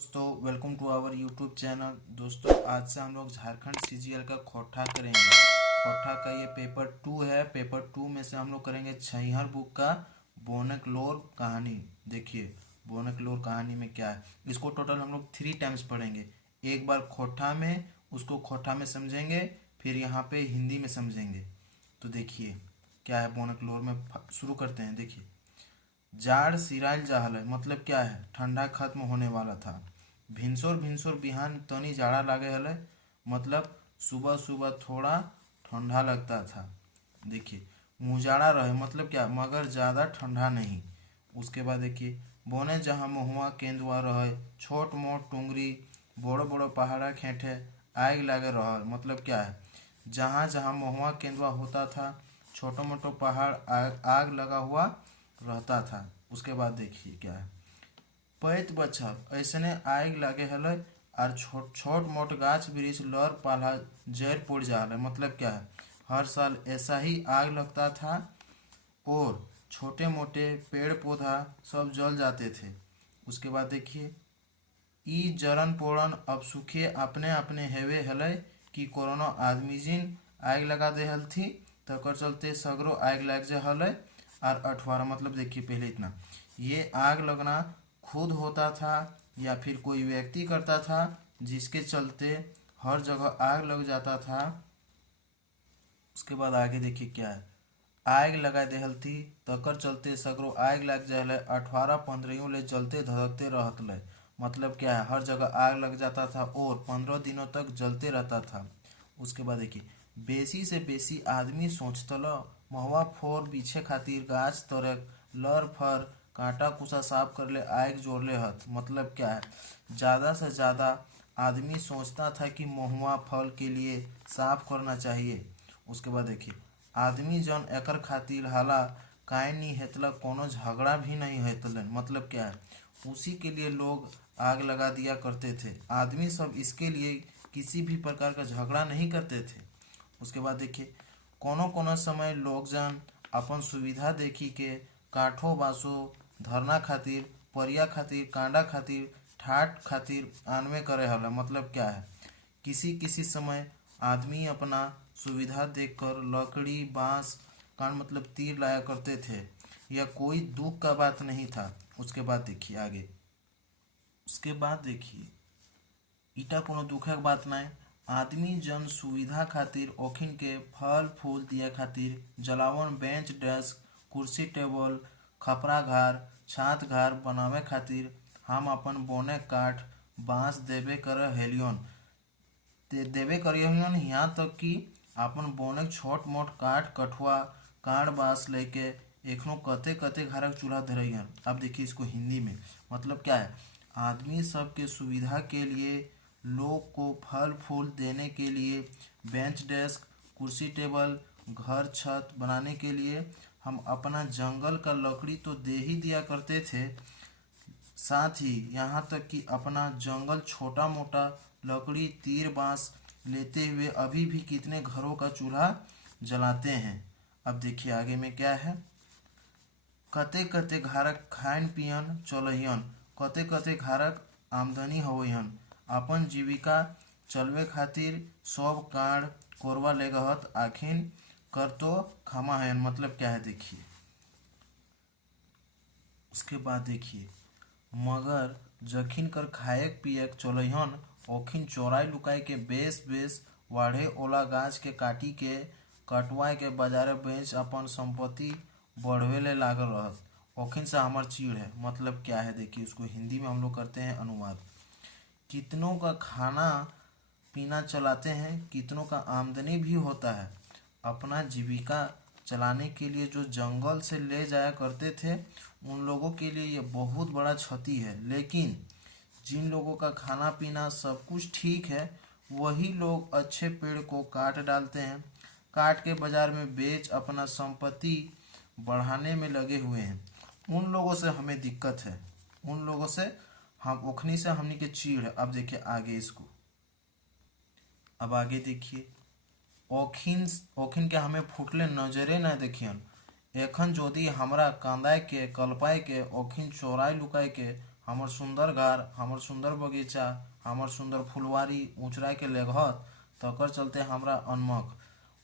दोस्तों welcome to our YouTube channel. दोस्तों आज से हम लोग झारखंड सीजीएल का खोटा करेंगे। खोटा का ये पेपर 2 है। पेपर 2 में से हम लोग करेंगे छैहर बुक का बोनकलोर कहानी। देखिए बोनकलोर कहानी में क्या है, इसको टोटल हम लोग 3 टाइम्स पढ़ेंगे। एक बार खोटा में, उसको खोटा में समझेंगे, फिर यहाँ पे हिंदी में समझेंगे। तो देखिए क्या है बोनकलोर में। शुरू करते हैं। देखिए जाड़ सिराइल जाहल है, मतलब क्या है, ठंडा खत्म होने वाला था। भिनसोर भिनसोर बिहान तनी जाड़ा लागे हले, मतलब सुबह सुबह थोड़ा ठंडा लगता था। देखिए मुजाड़ा रहे, मतलब क्या, मगर ज़्यादा ठंडा नहीं। उसके बाद देखिए बोने जहाँ महुआ केंदुआ रहे, छोट मोट टुंगरी बड़ो बड़ो पहाड़ा खेठे आग लागे रहे, मतलब क्या है, जहाँ जहाँ महुआ केंदुआ होता था, छोटो मोटो पहाड़ आग लगा हुआ रहता था। उसके बाद देखिए क्या है, पैत बछर ऐसने आग लगे हले और छोट छोट मोट गाछ वृक्ष लड़ पाला जैर पड़ जा हले, मतलब क्या है, हर साल ऐसा ही आग लगता था और छोटे मोटे पेड़ पौधा सब जल जाते थे। उसके बाद देखिए ई जरन पोड़न अब सूखे अपने अपने हेवे हले कि कोरोना आदमी जिन आग लगा दे हल थी, तकर चलते सगरो आग लग जा हले। और 18 मतलब देखिए पहले इतना, ये आग लगना खुद होता था या फिर कोई व्यक्ति करता था, जिसके चलते हर जगह आग लग जाता था। उसके बाद आगे देखिए क्या है, आग लगा देहल थी तकर चलते सगरो आग लग जाए 18-15 ले जलते धधकते रहत ले, मतलब क्या है, हर जगह आग लग जाता था और 15 दिनों तक जलते रहता था। उसके बाद देखिए बेसी से बेसी आदमी सोचतल महुआ फोर पीछे खातिर गाछ तोड़े लर फर कांटा कुसा साफ कर ले आग जोड़ ले हथ, मतलब क्या है, ज़्यादा से ज़्यादा आदमी सोचता था कि महुआ फल के लिए साफ करना चाहिए। उसके बाद देखिए आदमी जन एकर खातिर हाला काहे नहीं हेतला, कोनो झगड़ा भी नहीं हेतलन, मतलब क्या है, उसी के लिए लोग आग लगा दिया करते थे। आदमी सब इसके लिए किसी भी प्रकार का झगड़ा नहीं करते थे। उसके बाद देखिए कोनो कोनो समय लोग जन अपन सुविधा देखी के काठो बासो धरना खातिर, परिया खातिर, कांडा खातिर, ठाट खातिर आनवे करे हला, मतलब क्या है, किसी किसी समय आदमी अपना सुविधा देखकर लकड़ी बांस कान मतलब तीर लाया करते थे। यह कोई दुख का बात नहीं था। उसके बाद देखिए आगे, उसके बाद देखिए ईटा कोनो दुखक बात नहीं। आदमी जन सुविधा खातिर ओखिन के फल फूल दिया खातिर जलावन बेंच डेस्क कुर्सी टेबल खपरा घर छात घर बनावे खातिर हम अपन बोने काठ बांस देवे कर हेलियन देवे करियन, यहाँ तक कि अपन बोने छोट मोट काठ कठुआ काड़ बांस लेके एखनो कते कते घरक चूल्हा धरैहन। अब देखिए इसको हिंदी में, मतलब क्या है, आदमी सबके सुविधा के लिए, लोग को फल फूल देने के लिए, बेंच डेस्क कुर्सी टेबल घर छत बनाने के लिए हम अपना जंगल का लकड़ी तो दे ही दिया करते थे, साथ ही यहाँ तक कि अपना जंगल छोटा मोटा लकड़ी तीर बांस लेते हुए अभी भी कितने घरों का चूल्हा जलाते हैं। अब देखिए आगे में क्या है, कते कते घरक खान पियन चलहियन, कते कते घरक आमदनी होइहन, अपन जीविका चलवे खातिर सब कांड कोरवा लेगहत आखिन कर तो खामा है, मतलब क्या है देखिए। उसके बाद देखिए मगर जखिन कर खाएक पिएक चलहियन ओखिन चोराई लुकाई के बेस बेस वाढ़े ओला गाछ के काटी के कटवाए के बाजारे बेच अपन संपत्ति बढ़वे ले लागल रहत। ओखिन से हमर चीड़ है, मतलब क्या है देखिए, उसको हिंदी में हम लोग करते हैं अनुवाद। कितनों का खाना पीना चलाते हैं, कितनों का आमदनी भी होता है। अपना जीविका चलाने के लिए जो जंगल से ले जाया करते थे, उन लोगों के लिए ये बहुत बड़ा क्षति है। लेकिन जिन लोगों का खाना पीना सब कुछ ठीक है, वही लोग अच्छे पेड़ को काट डालते हैं, काट के बाजार में बेच अपना संपत्ति बढ़ाने में लगे हुए हैं। उन लोगों से हमें दिक्कत है, उन लोगों से हम उखनी से हमनी के चीड़ है। अब देखिए आगे इसको, अब आगे देखिए ओखिन ओखिन के हमें फुटले नजरे न देखियन, एखन जोदी हमरा कांदाय के कल्पाय के ओखिन चोराई लुकाय के हमर सुंदर घर, हमर सुंदर बगीचा, हमर सुंदर फुलवारी उचराय के लेघत, तकर चलते हमरा अनमक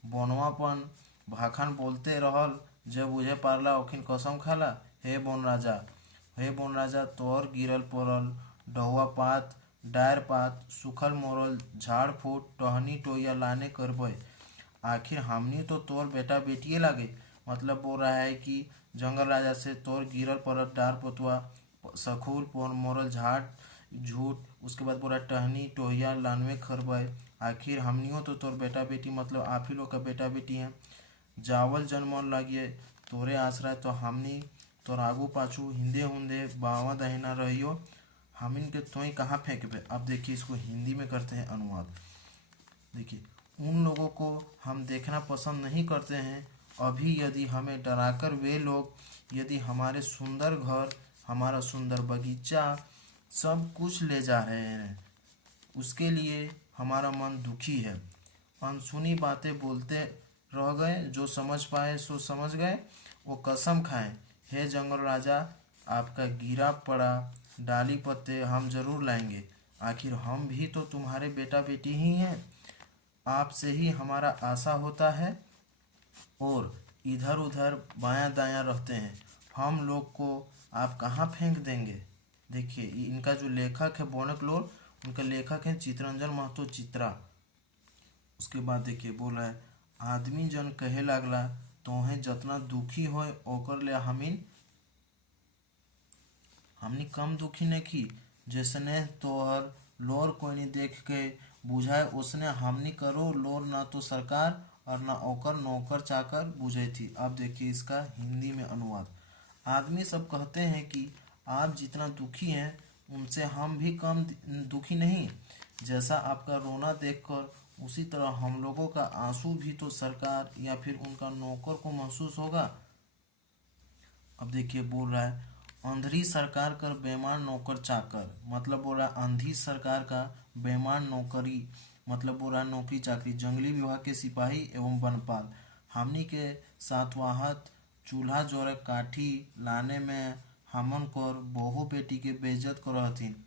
बनवापन भाखन बोलते रहल, जब बुझे पारला ओखिन कसम खाला। हे बोन राजा, हे बोन राजा, तोर गिरल पड़ल डहुआ पात, डायर पात, सुखल मोरल झाड़ फूट, टहनी टोइया लाने करबे। आखिर हमनी तो तोर बेटा बेटिए लागे। मतलब बोल रहा है कि जंगल राजा से तोर गिरल पड़ल डार पतुआ, सखुल मोरल झाड़ झूठ, उसके बाद बोला टहनी टोहिया लानवे खरबे। आखिर हमनियो तो तोर बेटा बेटी, मतलब आप ही लोग का बेटा बेटी हैं। जावल जन्मन लगिए तोरे आश्रय, तो हमनी तोर आगू पाछू हिंदे हुंदे बावा दहिना रहियो, हमिन के तोई कहाँ फेंकबे। अब देखिए इसको हिंदी में करते हैं अनुवाद। देखिए, उन लोगों को हम देखना पसंद नहीं करते हैं। अभी यदि हमें डराकर वे लोग यदि हमारे सुंदर घर, हमारा सुंदर बगीचा सब कुछ ले जा रहे हैं, उसके लिए हमारा मन दुखी है। अनसुनी बातें बोलते रह गए, जो समझ पाए सो समझ गए, वो कसम खाएं। हे जंगल राजा, आपका गिरा पड़ा डाली पत्ते हम जरूर लाएंगे। आखिर हम भी तो तुम्हारे बेटा बेटी ही हैं, आपसे ही हमारा आशा होता है और इधर उधर बायां दायां रहते हैं। हम लोग को आप कहाँ फेंक देंगे। देखिए इनका जो लेखक है बोनकलोल, उनका लेखक है चितरंजन महतो चित्रा। उसके बाद देखिए बोल रहा है, आदमी जन कहे लागला, तोहें जतना दुखी होए ओकर ले हमनी कम दुखी नहीं। जैसने तोहर लोर कोई नहीं देख के बुझाए, उसने हमनी करो लोर ना तो सरकार और ना ओकर नौकर चाकर बुझे थी। अब देखिए इसका हिंदी में अनुवाद। आदमी सब कहते हैं कि आप जितना दुखी हैं उनसे हम भी कम दुखी नहीं। जैसा आपका रोना देखकर उसी तरह हम लोगों का आंसू भी तो सरकार या फिर उनका नौकर को महसूस होगा। अब देखिए बोल रहा है, अंधरी सरकार कर बेईमान नौकर चाकर, मतलब बोल रहा है अंधी सरकार का बेईमान नौकरी, मतलब बोल रहा है नौकरी चाकरी। जंगली विभाग के सिपाही एवं वनपाल हमनी के सातवाहत चूल्हा जोरे काठी लाने में हमन कर बहू बेटी के बेइज्जत करहथिन।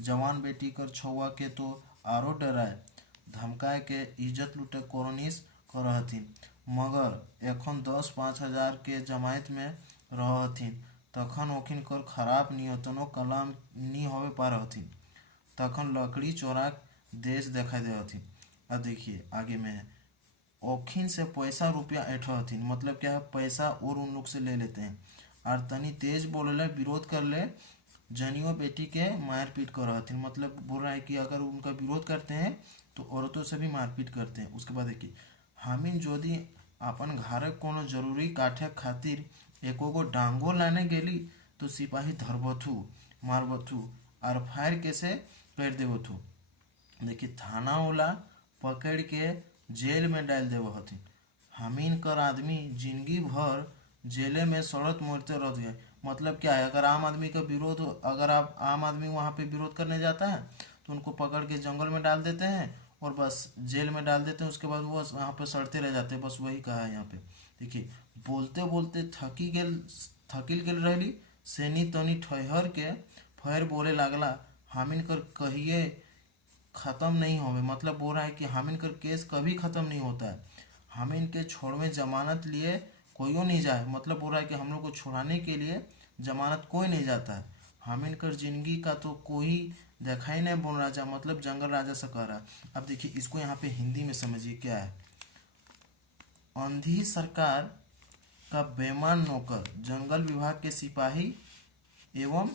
जवान बेटी कर छौआ के तो आरो डराए धमकाए के इज्जत लूटे कोरनिस करहथिन। मगर एखन 10-5 हजार के जमायत में रहथिन, तखन ओखिन कर खराब नियतनो कलाम नी होवे पारहथिन। तखन लकड़ी चोराक देश देखाई देहथिन। अब देखिए आगे में है, ओखिन से पैसा रुपया ऐठहथिन, मतलब क्या है, पैसा और उन लोग से ले लेते हैं। और तनी तेज बोले विरोध कर ले जनियो बेटी के मारपीट करहथिन। मतलब बोल रहा है कि अगर उनका विरोध करते हैं तो औरतों से भी मारपीट करते हैं। उसके बाद देखिए, हमिन जोदी अपन घर कोनो जरूरी काठे खातिर एको गो डांगो लाने गेली तो सिपाही धरबथु मारबथु और फायर कैसे कर देवथु। देखिए थाना वाला पकड़ के जेल में डाल देव हथिन। हमीन कर आदमी जिंदगी भर जेले में सड़त मरते रह गए। मतलब क्या है, अगर आम आदमी का विरोध, अगर आप आम आदमी वहाँ पे विरोध करने जाता है तो उनको पकड़ के जंगल में डाल देते हैं और बस जेल में डाल देते हैं। उसके बाद वो वहाँ पे सड़ते रह जाते हैं। बस वही कहा है यहाँ पे। देखिए बोलते बोलते थकिल गेल रहली, सेनी तनी ठहर के फिर बोले लागला, हामिन कर कहिए ख़त्म नहीं होवे। मतलब बोल रहा है कि हामिन कर केस कभी ख़त्म नहीं होता है, हामिन के छोड़वे जमानत लिए कोई नहीं जाए। मतलब बोल रहा है कि हम लोग को छुड़ाने के लिए जमानत कोई नहीं जाता है। हामिन कर जिंदगी का तो कोई देखा ही नहीं। बोल राजा मतलब जंगल राजा से कह रहा। अब देखिए इसको यहाँ पे हिंदी में समझिए क्या है। अंधी सरकार का बेईमान नौकर, जंगल विभाग के सिपाही एवं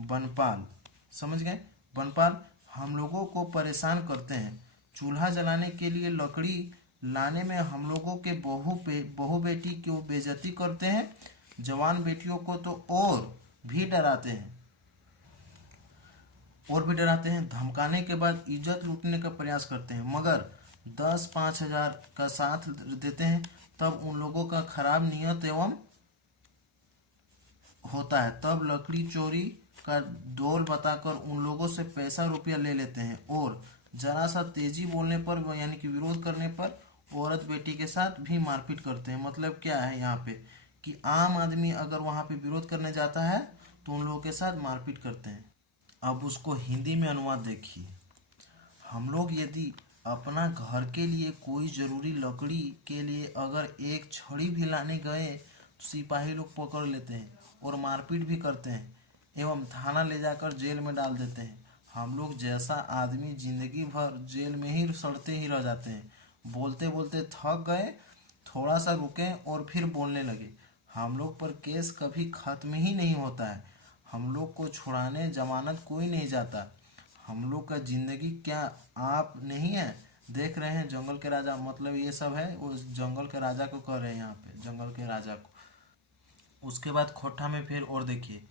वनपाल, समझ गए। वनपाल हम लोगों को परेशान करते हैं। चूल्हा जलाने के लिए लकड़ी लाने में हम लोगों के बहू बेटी की बेइज्जती करते हैं। जवान बेटियों को तो और भी डराते हैं। धमकाने के बाद इज्जत लूटने का प्रयास करते हैं। मगर 10-5 हजार का साथ देते हैं तब उन लोगों का खराब नियत एवं होता है। तब लकड़ी चोरी का दौर बताकर उन लोगों से पैसा रुपया ले लेते हैं और जरा सा तेजी बोलने पर यानी कि विरोध करने पर औरत बेटी के साथ भी मारपीट करते हैं। मतलब क्या है यहाँ पे कि आम आदमी अगर वहाँ पे विरोध करने जाता है तो उन लोगों के साथ मारपीट करते हैं। अब उसको हिंदी में अनुवाद देखिए। हम लोग यदि अपना घर के लिए कोई ज़रूरी लकड़ी के लिए अगर एक छड़ी भी लाने गए तो सिपाही लोग पकड़ लेते हैं और मारपीट भी करते हैं एवं थाना ले जाकर जेल में डाल देते हैं। हम लोग जैसा आदमी जिंदगी भर जेल में ही सड़ते ही रह जाते हैं। बोलते बोलते थक गए, थोड़ा सा रुके और फिर बोलने लगे। हम लोग पर केस कभी खत्म ही नहीं होता है। हम लोग को छुड़ाने जमानत कोई नहीं जाता। हम लोग का जिंदगी क्या आप नहीं है? देख रहे हैं जंगल के राजा, मतलब ये सब है उस जंगल के राजा को कह रहे हैं यहाँ पे, जंगल के राजा को। उसके बाद खोठा में फिर और देखिए,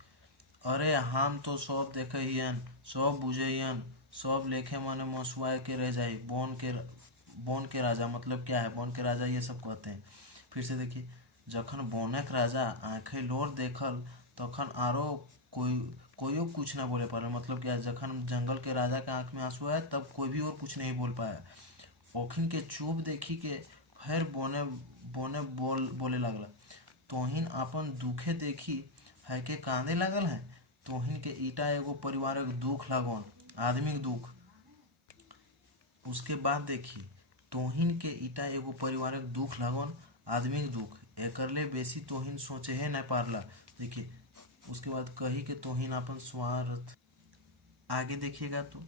अरे हम तो सब देखे हियन, सब बुझे हियन, सब लेखे मने मसुआए के रह जाई। बोन के राजा मतलब क्या है? बोन के राजा ये सब कहते हैं। फिर से देखिए, जखन बोनक राजा आंखें लोर देखल तखन आरो कोई कोइयो कुछ ना बोले पाले। मतलब क्या, जखन जंगल के राजा के आंख में आंसू आया तब कोई भी और कुछ नहीं बोल पाया। ओखिन के चुप देखी के फिर बोने बोने बोले लगला, तोहिन अपन दुखे देखी है के कांदे लागल है। तोहिन के ईटा एगो परिवार के दुख लागन, आदमी के दुख। उसके बाद देखी, तोहिन के ईटा एगो परिवार के दुख लागन, आदमी के दुख। एकरले बेसी तोहिन सोचे है न पारला। देखिए, उसके बाद कही के तोहिन अपन स्वार्थ, आगे देखिएगा तो,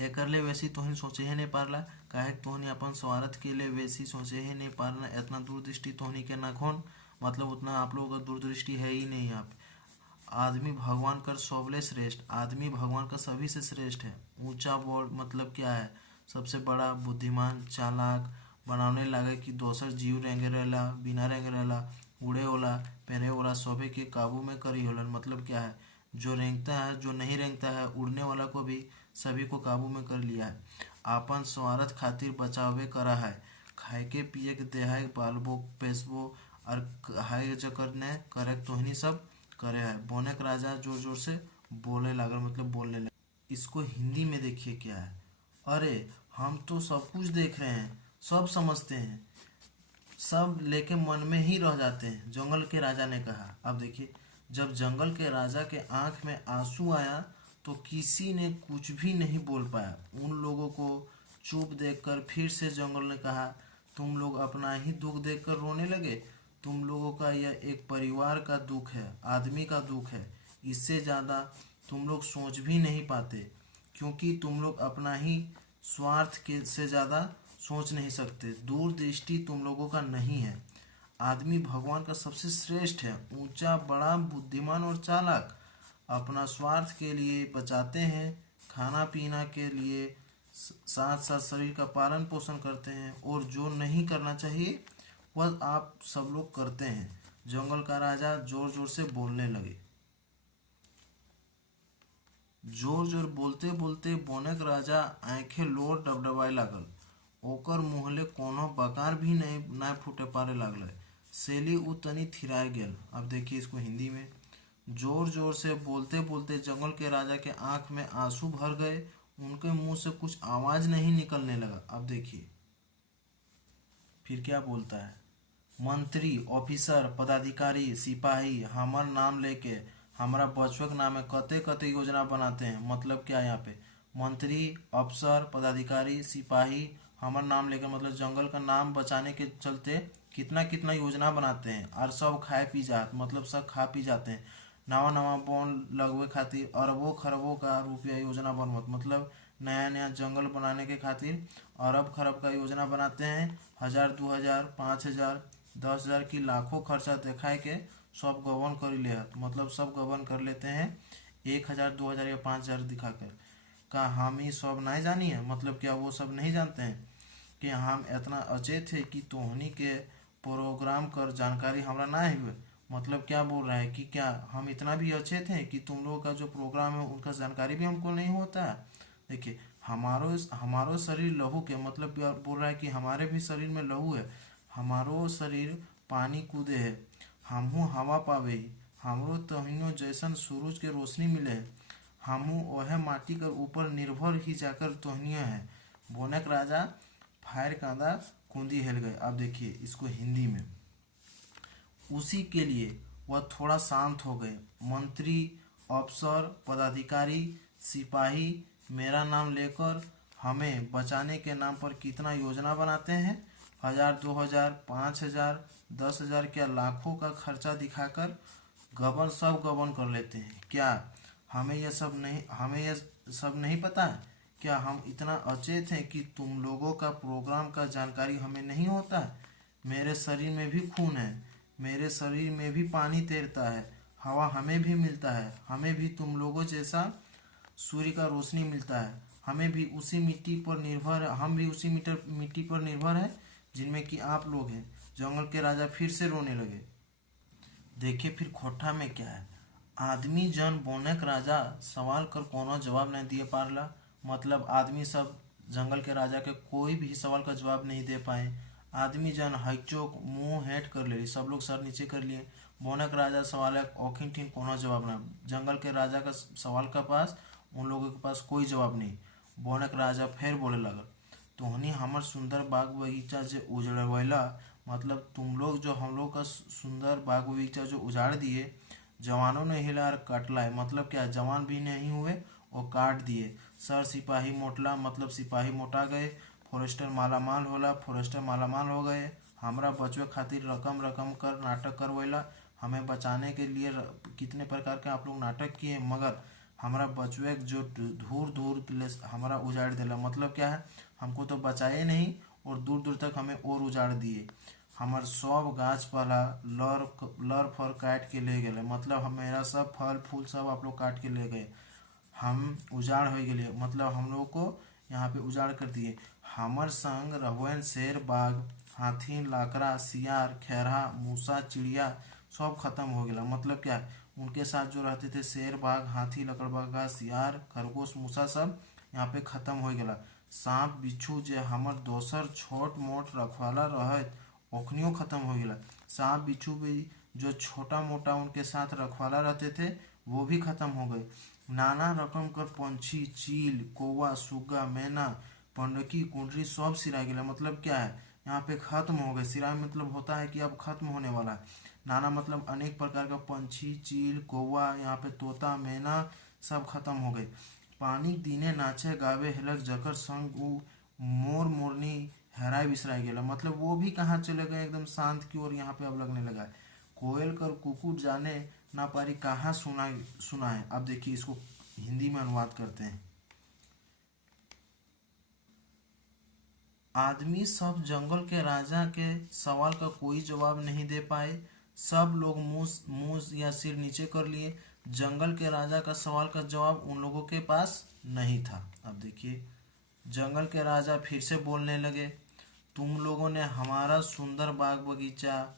एकरले वैसी तोहिन सोचे ही नहीं पारला। काहे तोहनी अपन स्वार्थ के लिए वैसी सोचे ही नहीं पारला। इतना दूरदृष्टि तोहनी के ना खोन, मतलब उतना आप लोगों का दूरदृष्टि है ही नहीं यहाँ पे। आदमी भगवान का सबले श्रेष्ठ, आदमी भगवान का सभी से श्रेष्ठ है। ऊंचा बोल मतलब क्या है? सबसे बड़ा, बुद्धिमान, चालाक, बनाने लगे कि दोसर जीव रेंगे रहेला, बिना रेंगे रहेला, उड़े होला, पहरे होला, सभी के काबू में करी होला। मतलब क्या है? जो रेंगता है, जो नहीं रेंगता है, उड़ने वाला को भी सभी को काबू में कर लिया है। आपन स्वार्थ खातिर बचावे करा है। खाए के पिए के देहाय पालबो पेसबो और हाय जकर ने करे तोहनी सब करे है। बोनक राजा जोर जोर से बोले लागल, मतलब बोलने लगे। इसको हिंदी में देखिए क्या है। अरे हम तो सब कुछ देख रहे हैं, सब समझते हैं, सब लेके मन में ही रह जाते हैं, जंगल के राजा ने कहा। अब देखिए, जब जंगल के राजा के आंख में आंसू आया तो किसी ने कुछ भी नहीं बोल पाया। उन लोगों को चुप देखकर फिर से जंगल ने कहा, तुम लोग अपना ही दुख देखकर रोने लगे। तुम लोगों का यह एक परिवार का दुख है, आदमी का दुख है। इससे ज़्यादा तुम लोग सोच भी नहीं पाते, क्योंकि तुम लोग अपना ही स्वार्थ के से ज़्यादा सोच नहीं सकते। दूरदृष्टि तुम लोगों का नहीं है। आदमी भगवान का सबसे श्रेष्ठ है, ऊंचा, बड़ा, बुद्धिमान और चालाक। अपना स्वार्थ के लिए बचाते हैं, खाना पीना के लिए, साथ साथ शरीर का पालन पोषण करते हैं, और जो नहीं करना चाहिए वह आप सब लोग करते हैं। जंगल का राजा जोर जोर से बोलने लगे। जोर जोर बोलते बोलते बोनक राजा आंखें लोर डबडबाए लागल। ओकर मुहले कोनो बकार भी नहीं फूटे पारे लागल। सेली उ तनी थिराए गेल। अब देखिए इसको हिंदी में। जोर जोर से बोलते बोलते जंगल के राजा के आंख में आंसू भर गए। उनके मुंह से कुछ आवाज नहीं निकलने लगा। अब देखिए फिर क्या बोलता है। मंत्री, ऑफिसर, पदाधिकारी, सिपाही हमार नाम लेके हमारा बचवे के नाम में कते कते योजना बनाते हैं। मतलब क्या है यहाँ पे? मंत्री, अफसर, पदाधिकारी, सिपाही हमार नाम लेकर, मतलब जंगल का नाम बचाने के चलते कितना कितना योजना बनाते हैं। और सब खाए पी जात, मतलब सब खा पी जाते हैं। नवा नवा बॉन्ड लगवे खातिर अरबों खरबों का रुपया योजना बनवत, मतलब नया नया जंगल बनाने के खातिर अरब खरब का योजना बनाते हैं। 1000, 2000, 5000, 10,000 की लाखों खर्चा दिखाए के सब गबन कर ले, मतलब सब गबन कर लेते हैं। 1000, 2000 या 5000 दिखाकर। का हम ही सब नहीं जानी है? मतलब क्या वो सब नहीं जानते हैं कि हम इतना अचेत है कि तोहनी के प्रोग्राम कर जानकारी हमारा ना है? मतलब क्या बोल रहा है कि क्या हम इतना भी अचेत हैं कि तुम लोगों का जो प्रोग्राम है उनका जानकारी भी हमको नहीं होता है? देखिए, हमारो शरीर लहू के, मतलब बोल रहा है कि हमारे भी शरीर में लहू है। हमारो शरीर पानी कूदे है, हमहू हवा पावे ही। हमरो तहिनो जैसन सूरज के रोशनी मिले है, हमहू वह माटी कर ऊपर निर्भर ही जाकर तोहनिया है। बोनक राजा फायर कांदा कूंदी हिल गए। अब देखिए इसको हिंदी में। उसी के लिए वह थोड़ा शांत हो गए। मंत्री, अफसर, पदाधिकारी सिपाही मेरा नाम लेकर हमें बचाने के नाम पर कितना योजना बनाते हैं। 1000, 2000, 5000, 10,000 क्या लाखों का खर्चा दिखाकर गबन कर लेते हैं। क्या हमें यह सब नहीं पता है? क्या हम इतना अचेत हैं कि तुम लोगों का प्रोग्राम का जानकारी हमें नहीं होता है? मेरे शरीर में भी खून है, मेरे शरीर में भी पानी तैरता है, हवा हमें भी मिलता है, हमें भी तुम लोगों जैसा सूर्य का रोशनी मिलता है, हमें भी उसी मिट्टी पर निर्भर है, हम भी उसी मिट्टी पर निर्भर है जिनमें कि आप लोग हैं। जंगल के राजा फिर से रोने लगे। देखिए फिर खोटा में क्या है। आदमी जन बोनक राजा सवाल कर कोनो जवाब नहीं दिए पारला। मतलब आदमी सब जंगल के राजा के कोई भी सवाल का जवाब नहीं दे पाए। आदमी जन हकचोक मुंह हेट कर ले, सब लोग सर नीचे कर लिए। बोनक राजा सवाल औखिन ठीन कोनो जवाब ना। जंगल के राजा का सवाल का पास उन लोगों के पास कोई जवाब नहीं। बोनक राजा फिर बोले लगल, तोहनी हमर सुंदर बाग बगीचा जे उजड़वैला, मतलब तुम लोग जो हम लोग का सुंदर बाग बगीचा जो उजाड़ दिए, जवानों ने हिला और काटला। मतलब क्या, जवान भी नहीं हुए और काट दिए। सर सिपाही मोटला, मतलब सिपाही मोटा गए। फॉरेस्टर मालामाल होला, फॉरेस्टर मालामाल हो गए। हमरा बचवे खातिर रकम रकम कर नाटक करवैला। हमें बचाने के लिए कितने प्रकार के आप लोग नाटक किए, मगर हमारा बचवे जो दूर दूर के लिए हमारा उजाड़ दिला। मतलब क्या है, हमको तो बचाए नहीं और दूर दूर तक हमें और उजाड़ दिए। हमार सब गाछ पाला लर फर काट के ले गए। मतलब मेरा सब फल फूल सब आप लोग काट के ले गए। हम उजाड़ हो गए, मतलब हम लोग को यहाँ पे उजाड़ कर दिए। हमर संग रहुएन शेर बाघ हाथी लाकड़ा सियार खैरहा मूसा चिड़िया सब खत्म हो गया। मतलब क्या, उनके साथ जो रहते थे शेर बाघ हाथी लकड़बग्घा सियार खरगोश मूसा सब यहाँ पे खत्म हो गया। सांप बिच्छू जे हमर दोसर छोट मोट रखवाला रहत ओखनियो खत्म हो गया। सांप बिच्छू भी जो छोटा मोटा उनके साथ रखवाला रहते थे वो भी खत्म हो गए। नाना रकम कर पंछी चील कौवा सुग्गा मैना पंडकी कुंडरी सब सिरा गया। मतलब क्या है, यहाँ पे खत्म हो गए। सिरा मतलब होता है कि अब खत्म होने वाला है। नाना मतलब अनेक प्रकार का पंछी चील कौवा, यहाँ पे तोता मैना सब खत्म हो गए। पानी दिने नाचे गावे हेलक जकर संग उ मोर मोरनी हेराय बिसराय गेला। मतलब वो भी कहाँ चले गए, एकदम शांत की ओर यहाँ पे अब लगने लगा है। कोयल कर कुकुर जाने ना पारी कहाँ सुना है। अब देखिए इसको हिंदी में अनुवाद करते हैं। आदमी सब जंगल के राजा के सवाल का कोई जवाब नहीं दे पाए। सब लोग मुंह मुंह या सिर नीचे कर लिए। जंगल के राजा का सवाल का जवाब उन लोगों के पास नहीं था। अब देखिए जंगल के राजा फिर से बोलने लगे, तुम लोगों ने हमारा सुंदर बाग बगीचा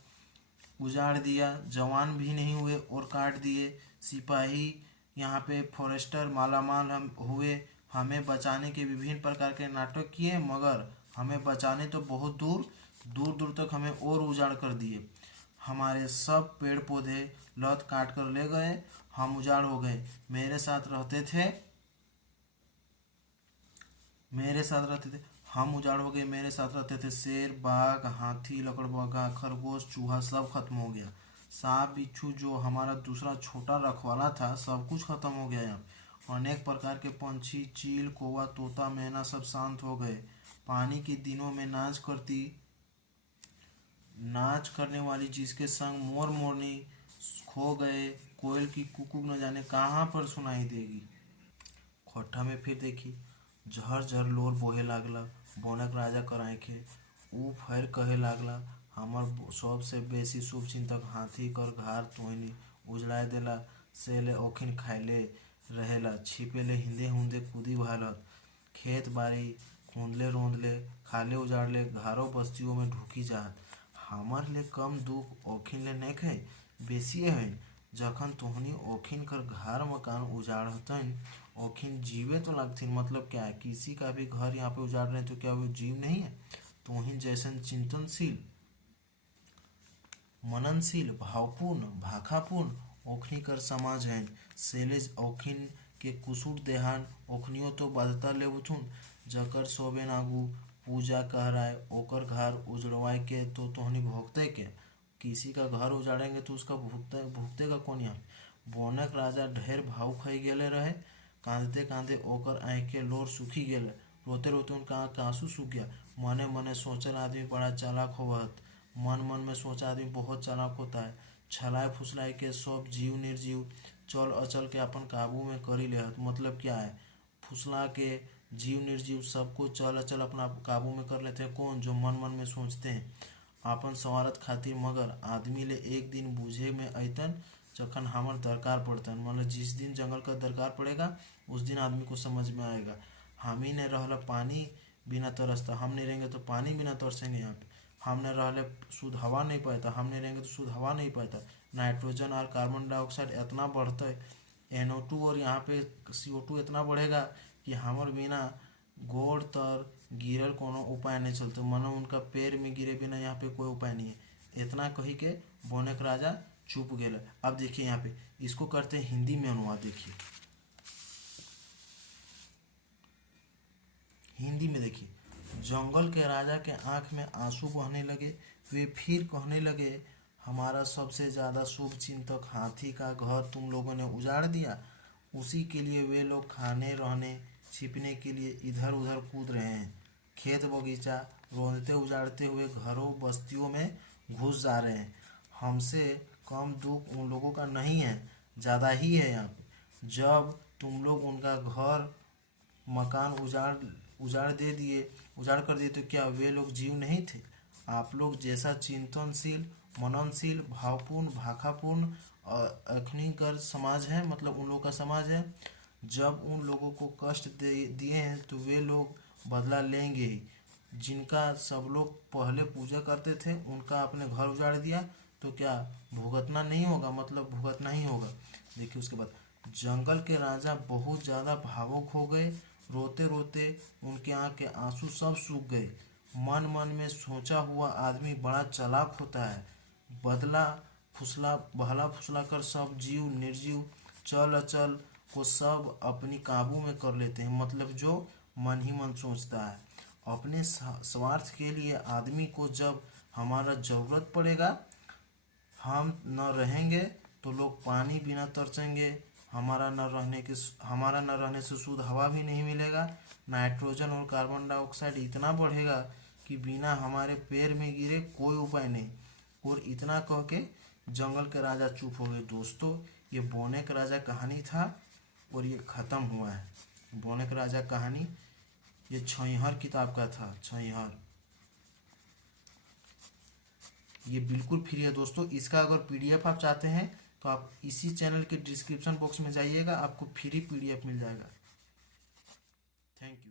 उजाड़ दिया, जवान भी नहीं हुए और काट दिए। सिपाही यहाँ पे फॉरेस्टर मालामाल हम हुए, हमें बचाने के विभिन्न प्रकार के नाटक किए, मगर हमें बचाने तो बहुत दूर दूर दूर तक हमें और उजाड़ कर दिए। हमारे सब पेड़ पौधे लत काट कर ले गए, हम उजाड़ हो गए। मेरे साथ रहते थे हम उजाड़ हो गए। मेरे साथ रहते थे शेर बाघ हाथी लकड़बग्घा खरगोश चूहा सब खत्म हो गया। सांप बिच्छू जो हमारा दूसरा छोटा रखवाला था सब कुछ खत्म हो गया। यहाँ अनेक प्रकार के पंछी चील कौवा तोता मैना सब शांत हो गए। पानी के दिनों में नाच करने वाली जिसके संग मोर मोरनी खो गए। कोयल की कुकू न जाने कहाँ पर सुनाई देगी। खोट्टा में फिर देखी झर झर लोर बोहे लागला। बोनक राजा कर आँखे ऊ फैर कहे लागला, हमर सबसे बेसी शुभ चिंतक हाथी कर घार तोहनी उजड़ाए देला। सेले ओखिन खाइले रहेला छिपेले हिंदे हुंदे कूदी भालत। खेत बाड़ी खूंदले रोंदले खाले उजाड़ले घरों बस्तियों में ढुकी जात। हमर ले कम दुख ओखिन ले नइखे बेसिए हइन। जखन तोहनी ओखिन कर घर मकान उजाड़तन ओखिन जीवे तो लगथिन। मतलब क्या है, किसी का भी घर यहाँ पे उजाड़ रहे हैं तो क्या वो जीव नहीं है। तोहिन जैसन चिंतनशील मननशील भावपूर्ण भाखापूर्ण ओखनी कर समाज हैं। सेलेज ओखिन के कुसूट देहान ओखनियो तो बदता लेवथुन। जकर सोबे नागू पूजा कहराए ओकर घर उजड़वाए के तो तोहनी भोगते के। किसी का घर उजाड़ेंगे तो उसका भुगतेगा कौन यहाँ। बोनक राजा ढेर भाव खाई गेले रहे। कांदते कांदे ओकर आँख के लोर सूखी गेल। रोते रोते उनका आँख का आंसू सूख गया। मने मने सोचल आदमी बड़ा चालाक होवत। मन मन में सोचा आदमी बहुत चालाक होता है। छलाए फुसलाए के सब जीव निर्जीव चल अचल के अपन काबू में करी लेहत। मतलब क्या है, फुसला के जीव निर्जीव सबको चल अचल अपना काबू में कर लेते हैं। कौन? जो मन मन में सोचते हैं आपन संवारत खातिर। मगर आदमी ले एक दिन बूझे में अइतन जखन हमर दरकार पड़तन। मतलब जिस दिन जंगल का दरकार पड़ेगा उस दिन आदमी को समझ में आएगा। हम ही ने रहला पानी बिना तरसता, हम नहीं रहेंगे तो पानी बिना तरसेंगे। यहाँ पे हमने रहले शुद्ध हवा नहीं पाता, हम नहीं रहेंगे तो शुद्ध हवा नहीं पाता। नाइट्रोजन और कार्बन डाइऑक्साइड इतना बढ़ता है NO2 और यहाँ पे CO2 इतना बढ़ेगा कि हमर बिना गोड़ तर गिरल कोनो उपाय नहीं चलते। मनो उनका पैर में गिरे बिना यहाँ पे कोई उपाय नहीं है। इतना कही के बोनक राजा चुप गेल। अब देखिए यहाँ पे इसको करते हैं हिंदी में अनुवाद। देखिए हिंदी में देखिए, जंगल के राजा के आंख में आंसू बहने लगे। वे फिर कहने लगे, हमारा सबसे ज्यादा शुभ चिंतक हाथी का घर तुम लोगों ने उजाड़ दिया। उसी के लिए वे लोग खाने रहने छिपने के लिए इधर उधर कूद रहे हैं। खेत बगीचा रोंदते उजाड़ते हुए घरों बस्तियों में घुस जा रहे हैं। हमसे कम दुख उन लोगों का नहीं है, ज़्यादा ही है। यहाँ पे जब तुम लोग उनका घर मकान उजाड़ कर दिए तो क्या वे लोग जीव नहीं थे? आप लोग जैसा चिंतनशील, मननशील, भावपूर्ण, भाखापूर्ण अखनीकर समाज है, मतलब उन लोगों का समाज है। जब उन लोगों को कष्ट दिए हैं तो वे लोग बदला लेंगे ही। जिनका सब लोग पहले पूजा करते थे उनका आपने घर उजाड़ दिया तो क्या भुगतना नहीं होगा? मतलब भुगतना ही होगा। देखिए उसके बाद, जंगल के राजा बहुत ज़्यादा भावुक हो गए। रोते रोते उनके आँख के आंसू सब सूख गए। मन मन में सोचा हुआ आदमी बड़ा चालाक होता है। बदला बहला फुसला कर सब जीव निर्जीव चल अचल को सब अपनी काबू में कर लेते हैं। मतलब जो मन ही मन सोचता है अपने स्वार्थ के लिए। आदमी को जब हमारा जरूरत पड़ेगा हम न रहेंगे तो लोग पानी बिना तरसेंगे। हमारा न रहने से शुद्ध हवा भी नहीं मिलेगा। नाइट्रोजन और कार्बन डाइऑक्साइड इतना बढ़ेगा कि बिना हमारे पैर में गिरे कोई उपाय नहीं। और इतना कह के जंगल के राजा चुप हो गए। दोस्तों ये बोनेक राजा कहानी था और ये ख़त्म हुआ है। बोनेक राजा कहानी ये छैहर किताब का था। छैहर ये बिल्कुल फ्री है दोस्तों। इसका अगर PDF आप चाहते हैं तो आप इसी चैनल के डिस्क्रिप्शन बॉक्स में जाइएगा, आपको फ्री PDF मिल जाएगा। Thank you.